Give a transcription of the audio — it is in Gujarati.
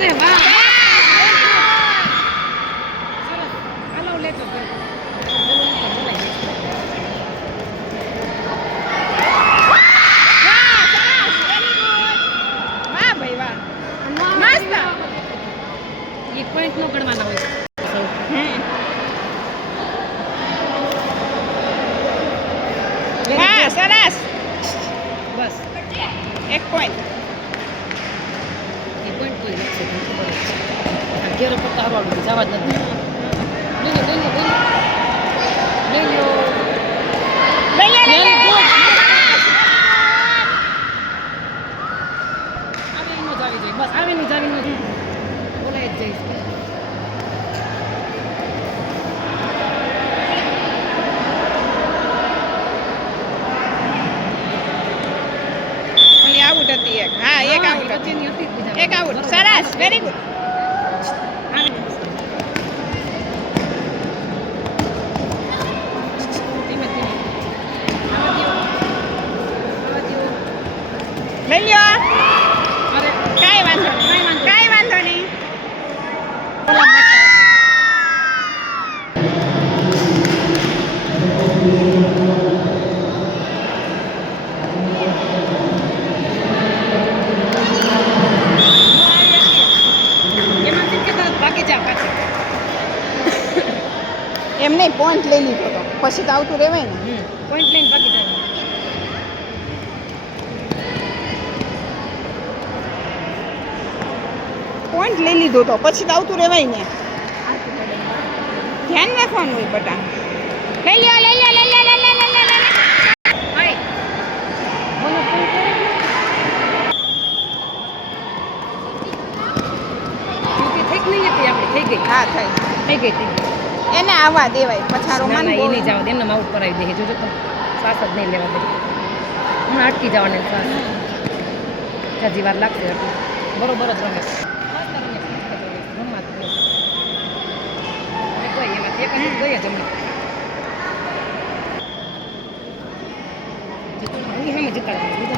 અરે વાહ સરસ હાલો લેજો પોઈન્ટ નો ગણવાના હોય વાહ સરસ બસ એક પોઈન્ટ એ પોઈન્ટ કોઈ છે ઘેરો પત્તા હરવાડું જવા જ નથી લઈ લો લઈ લો લઈ લો વેરી ગુડ આવીને જ આવી જાય બસ આવીને જ બોલાય જ જઈશ આઉટ હતી એક હા એક આઉટ હતી એક આઉટ સરસ વેરી ગુડ લઈ લ્યો કાંઈ વાંધો નહીં કાંઈ વાંધો નહીં એમ નહીં પોઈન્ટ લઈ લીધો તો પછી તો આવતું રહેવાય ને પોઈન્ટ લઈને બાકી જાય પોઈન્ટ લઈ લીધો તો પછી તો આવતું રહેવાય ને ધ્યાન રાખવાનું હોય બટા લઈ લ્યો લઈ લ્યો લઈ લ્યો લઈ લ્યો લઈ લ્યો હાય બોલો થઈ ગઈ નહીં હતી આપણે થઈ ગઈ હા થઈ ગઈ એને આવવા દેવાય પછાડો ના મન ના એ નહીં જવા દે એમને આઉટ કરાવી દે જોજો તો શ્વાસ જ નહીં લેવા દે હું અટકી જવાને શ્વાસ હજી વાર લાગશે એટલું બરોબર જ રમે એમાંથી એક જ ગઈ જ હમણાં જીતાડવાનું